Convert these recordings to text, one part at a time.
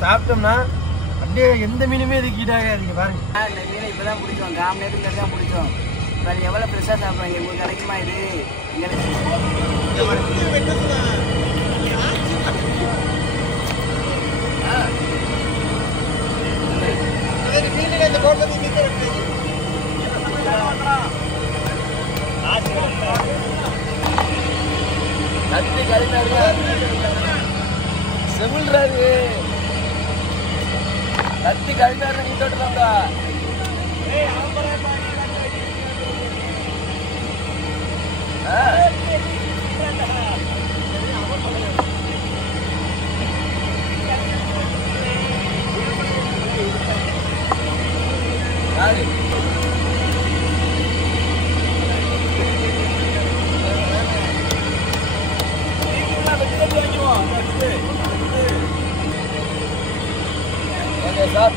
சாப்பிட்டோம்னா அப்படியே எந்த மீனுமே இதுக்கு ஈடாகாதீங்க பாருங்க. இந்த மீனை இப்பதான் பிடிச்சோம், காம நேரத்துக்கு தான் பிடிச்சோம். வேற எவ்வளவு ஃப்ரெஷ்ஷாக சாப்பிடுவாங்க. உங்களுக்கு கிடைக்குமா இது? கத்தி கழிப்பாரு செவில்றாரு கத்தி கழிப்பாரு நீ தொட்டுலாம்டா. Okay, sir.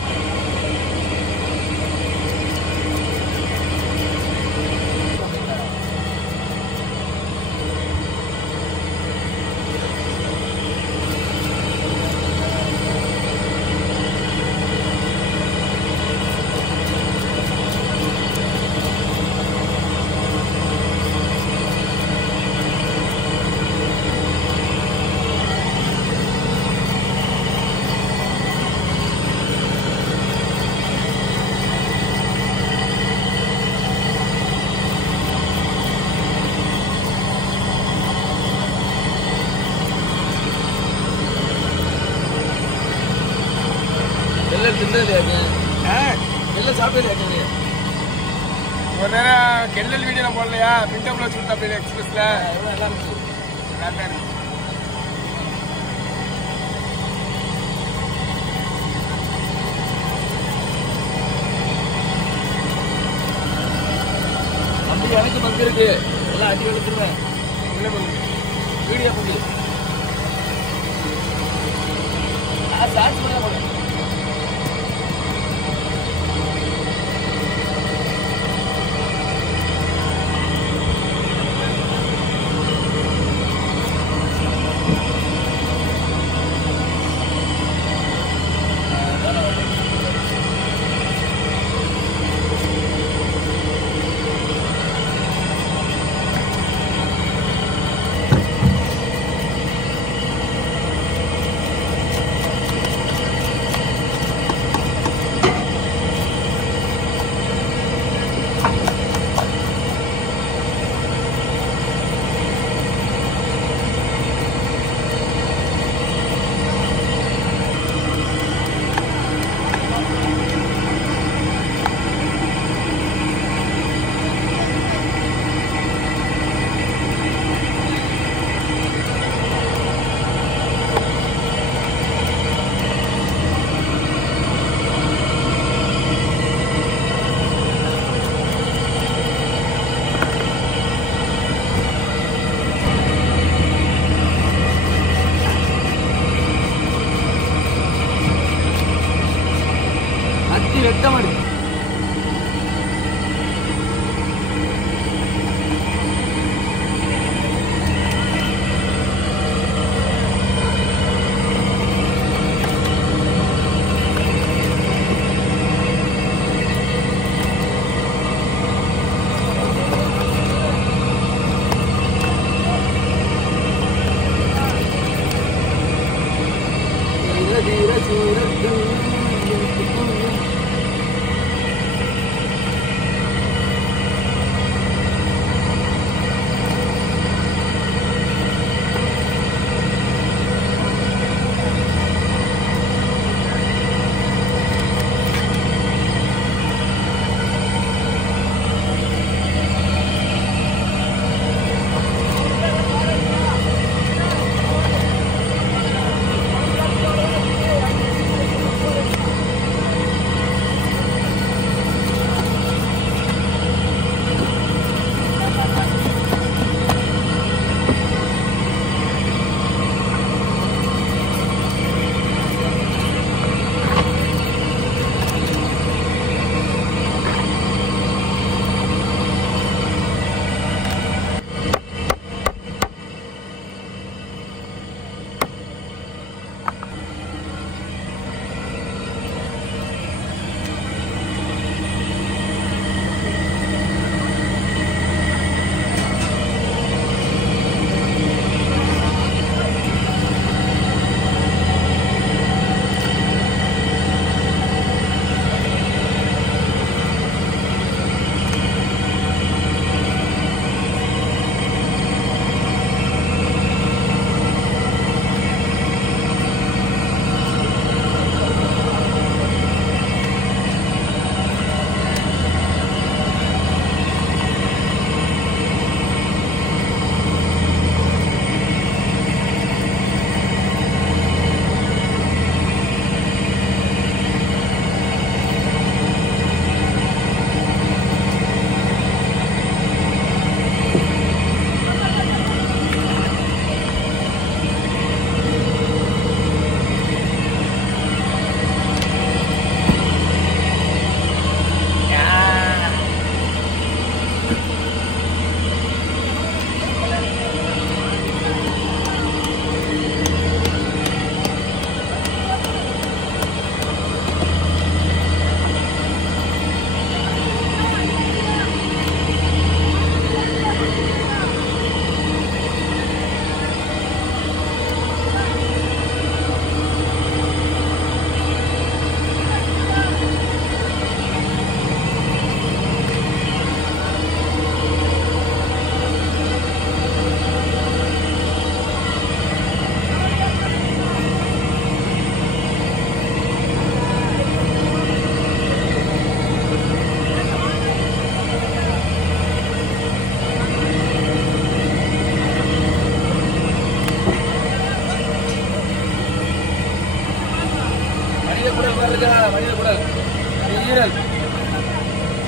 ஒரு நேரம் கெல்லல் வீடியோ போடலையா? பிண்டம்ல வச்சு கொடுத்தா எக்ஸ்பிரஸ்ல நல்லா இருந்துச்சு. அப்படி எனக்கு பங்கு இருக்கு. எல்லாம் அடி வெளுத்துருவேன். என்ன பண்ணு வீடியோ பண்ணி சாட்சி பண்ண போறேன்.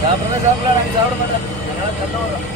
சாப்பிடலாம் சாப்பிடலாம், நாங்கள் சாப்பிட மாட்டோம், அதனால கட்ட வரோம்.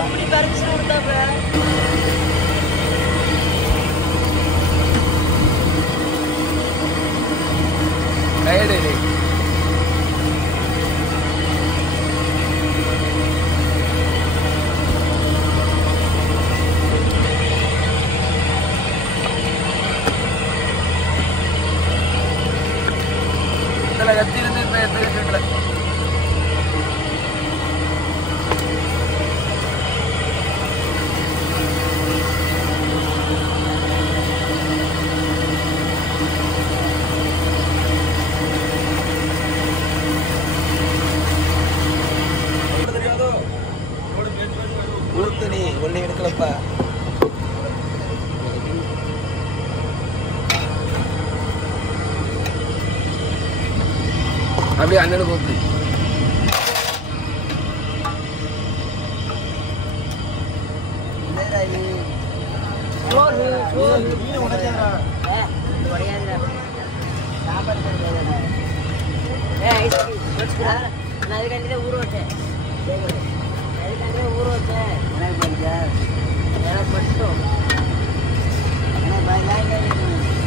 எப்படி பரிசு கொடுத்தாப்ப டயர்டு இதில் கத்தி இருந்து இப்போ எடுத்துக்கிட்டு ஊத்து நீ ஒன்று எடுக்கலப்பா. அப்படியே அண்ணனுக்கு ஊத்து. அதுக்காண்டி ஊற வச்சேன் ஊற வச்சேன் எனக்கு படிச்சா எனக்கு படிச்சோம்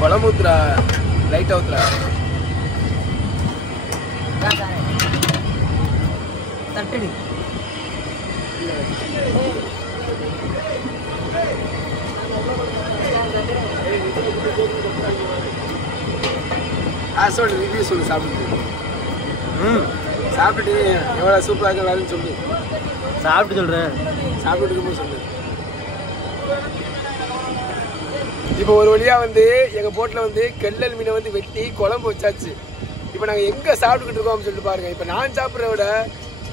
குழம்பு ஊத்துறா, லைட்டாக ஊத்துறா. தட்டடி சொல்லு, ரிவ்யூ சொல்லு சாப்பிட்டு. சாப்பிட்டுட்டு எவ்வளோ சூப்பராக இருக்கலாம்னு சொல்லு. சாப்பிட்டு சொல்கிறேன். சாப்பிட்டு இருக்கும்போது சொல்லு. இப்போ ஒரு வழியா வந்து எங்க போட்ல வந்து கெல்லல் மீனை வந்து வெட்டி குழம்பு வச்சாச்சு. இப்போ நாங்க எங்க சாப்பிட்டுக்கிட்டு இருக்கோம் அப்படின்னு சொல்லிட்டு பாருங்க. இப்போ நான் சாப்பிட்றத விட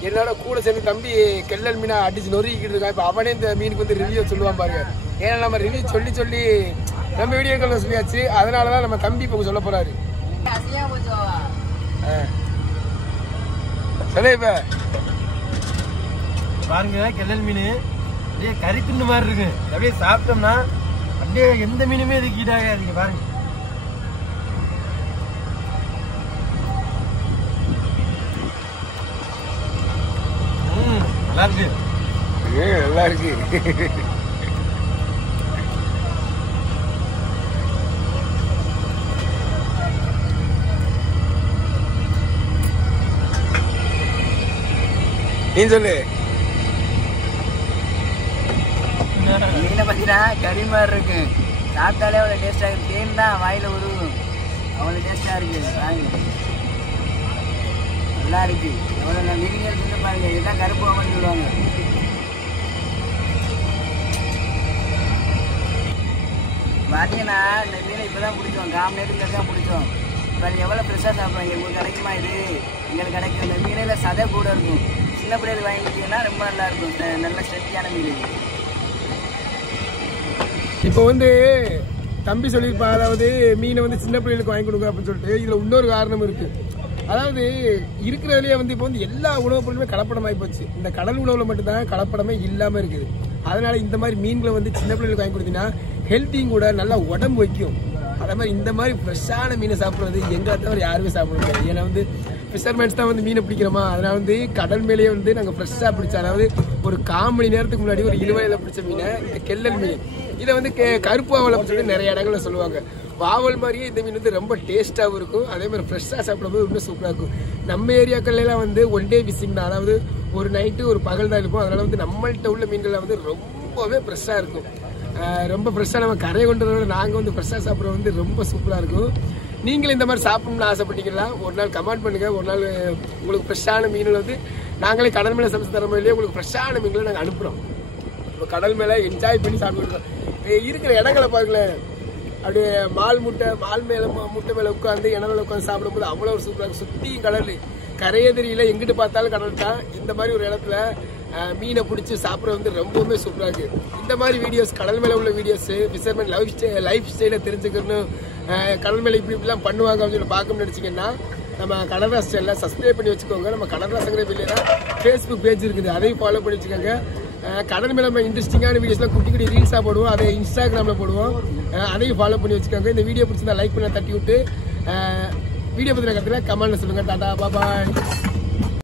என்னோட கூட சேர்ந்து தம்பி கெல்லல் மீனை அடிச்சு நொறுக்கிட்டு இருக்கான். இப்போ அவனே இந்த மீனுக்கு வந்து ரிவ்யூ சொல்லுவான் பாருங்க. ஏன்னா நம்ம ரிவ்யூ சொல்லி சொல்லி நம்ம வீடியோக்கள் சொல்லியாச்சு. அதனாலதான் நம்ம தம்பி இப்போ சொல்ல போறாரு. சொல்ல இப்ப பாருங்க, கெல்லல் மீன் அப்படியே கறி துண்டு மாதிரி இருக்கு. அப்படியே சாப்பிட்டோம்னா அப்படியே எந்த மீனுமே இதுக்கு ஈடாகாதீங்க. பாருங்க, நல்லா இருக்கு. நல்லா இருக்கு. நீ சொல்லு. மீனை பார்த்தீங்கன்னா கறி மாதிரி இருக்கு. சாப்பிட்டாலே அவ்வளோ டேஸ்டாக இருக்கு. தேன் தான் வாயில் உருவும். அவ்வளோ டேஸ்டாக இருக்கு. வாங்க, நல்லா இருக்கு. எவ்வளோ மீன் இருக்குன்னு பாருங்க. இதுதான் கருப்பு வாங்கன்னு சொல்லுவாங்க. பார்த்தீங்கன்னா இந்த மீனை இப்போ தான் பிடிச்சோம். காம நேரத்துக்கு தான் பிடிச்சோம். இப்போ அது எவ்வளோ ஃப்ரெஷ்ஷாக சாப்பிடுவாங்க. உங்களுக்கு கிடைக்குமா இது? எங்களுக்கு கிடைக்கும். இந்த மீனில் சதை கூட இருக்கும். சின்ன பிள்ளைகள் வாங்கி கொடுத்தீங்கன்னா ரொம்ப நல்லா இருக்கும். நல்ல ஸ்ட்ரெச்சியான மீன். இப்போ வந்து தம்பி சொல்லியிருப்பா, அதாவது மீனை வந்து சின்ன பிள்ளைகளுக்கு வாங்கி கொடுங்க அப்படின்னு சொல்லிட்டு. இதுல இன்னொரு காரணம் இருக்கு. அதாவது இருக்கிறதுலயே வந்து இப்போ வந்து எல்லா உணவுப் பொருளுமே கலப்படமாகி போச்சு. இந்த கடல் உணவுல மட்டும்தான் கலப்படமே இல்லாம இருக்குது. அதனால இந்த மாதிரி மீன்களை வந்து சின்ன பிள்ளைகளுக்கு வாங்கி கொடுத்தீங்கன்னா ஹெல்த்தியும் கூட, நல்லா உடம்பு வைக்கும். அதே மாதிரி இந்த மாதிரி ஃப்ரெஷ்ஷான மீனை சாப்பிட்றது எங்களை தவிர யாருமே சாப்பிட முடியாது. ஏன்னா வந்து ஃபிஷர்மேன்ஸ் தான் வந்து மீனை பிடிக்கிறோமா, அதனால வந்து கடல் மேலேயே வந்து நாங்கள் ஃப்ரெஷ்ஷாக பிடிச்சோம். அதாவது ஒரு 1/4 மணி நேரத்துக்கு முன்னாடி ஒரு இழுவையில் பிடிச்ச மீனை, இந்த கெல்லல் மீன். இதை வந்து கருப்பு வாவல் அப்படின்னு சொல்லி நிறைய இடங்களில் சொல்லுவாங்க. வாவல் மாதிரியே இந்த மீன் வந்து ரொம்ப டேஸ்ட்டாகவும் இருக்கும். அதே மாதிரி ஃப்ரெஷ்ஷாக சாப்பிடும்போது ரொம்ப சூப்பராக இருக்கும். நம்ம ஏரியாக்கள்லாம் வந்து ஒன் டே ஃபிஷிங் தான். அதாவது ஒரு நைட்டு ஒரு பகல் தான் இருக்கும். அதனால வந்து நம்மள்கிட்ட உள்ள மீன்கள் வந்து ரொம்பவே ஃப்ரெஷ்ஷாக இருக்கும். ரொம்ப ஃப்ரெஷ்ஷாக நம்ம கரையை கொண்டு வரத நாங்கள் வந்து ஃப்ரெஷ்ஷாக சாப்பிட்றது வந்து ரொம்ப சூப்பராக இருக்கும். நீங்களும் இந்த மாதிரி சாப்பிடணும்னு ஆசைப்பட்டீங்களா? ஒரு நாள் கமெண்ட் பண்ணுங்க. ஒரு நாள் உங்களுக்கு ஃப்ரெஷ்ஷான மீன்கள் வந்து நாங்களே கடல் மேலே சமைச்சு தர மாதிரியே உங்களுக்கு ஃப்ரெஷ்ஷான மீன்களை நாங்கள் அனுப்புகிறோம். இப்போ கடல் மேலே என்ஜாய் பண்ணி சாப்பிடுறோம். இருக்கிற இடங்களை பார்க்கல, அப்படியே மால் மேலே முட்டை மேலே உட்காந்து இணையில உட்காந்து சாப்பிடும்போது அவ்வளோ ஒரு சூப்பராக இருக்கும். சுற்றியும் கடல், கரையே தெரியல, எங்கிட்டு பார்த்தாலும் கடல் தான். இந்த மாதிரி ஒரு இடத்துல மீனை பிடிச்சி சாப்பிட்றது வந்து ரொம்பவுமே சூப்பராக இருக்கு. இந்த மாதிரி வீடியோஸ், கடல் மேலே உள்ள வீடியோஸ், ஃபிஷர்மேன் லைஃப் ஸ்டைலை தெரிஞ்சுக்கணும், கடல் மேலே இப்படிலாம் பண்ணுவாங்க அப்படின்னு சொல்லி பார்க்கணும்னு நினச்சிங்கன்னா நம்ம கடல்ரா ஸ்டைலில் சப்ஸ்கிரைப் பண்ணி வச்சுக்கோங்க. நம்ம கடல்ரா சங்கரை இல்லைன்னா ஃபேஸ்புக் பேஜ் இருக்குது, அதையும் ஃபாலோ பண்ணி வச்சுக்கோங்க. கடல் மேலே நம்ம இன்ட்ரெஸ்டிங்கான வீடியோஸ்லாம் குட்டி குட்டி ரீல்ஸாக போடுவோம், அதை இன்ஸ்டாகிராமில் போடுவோம், அதையும் ஃபாலோ பண்ணி வச்சுக்கோங்க. இந்த வீடியோ பிடிச்சிருந்தா லைக் பண்ண தட்டி விட்டு வீடியோ பற்றின கற்றுல கமெண்ட்ல சொல்லுங்கள். டாடா, பாய்.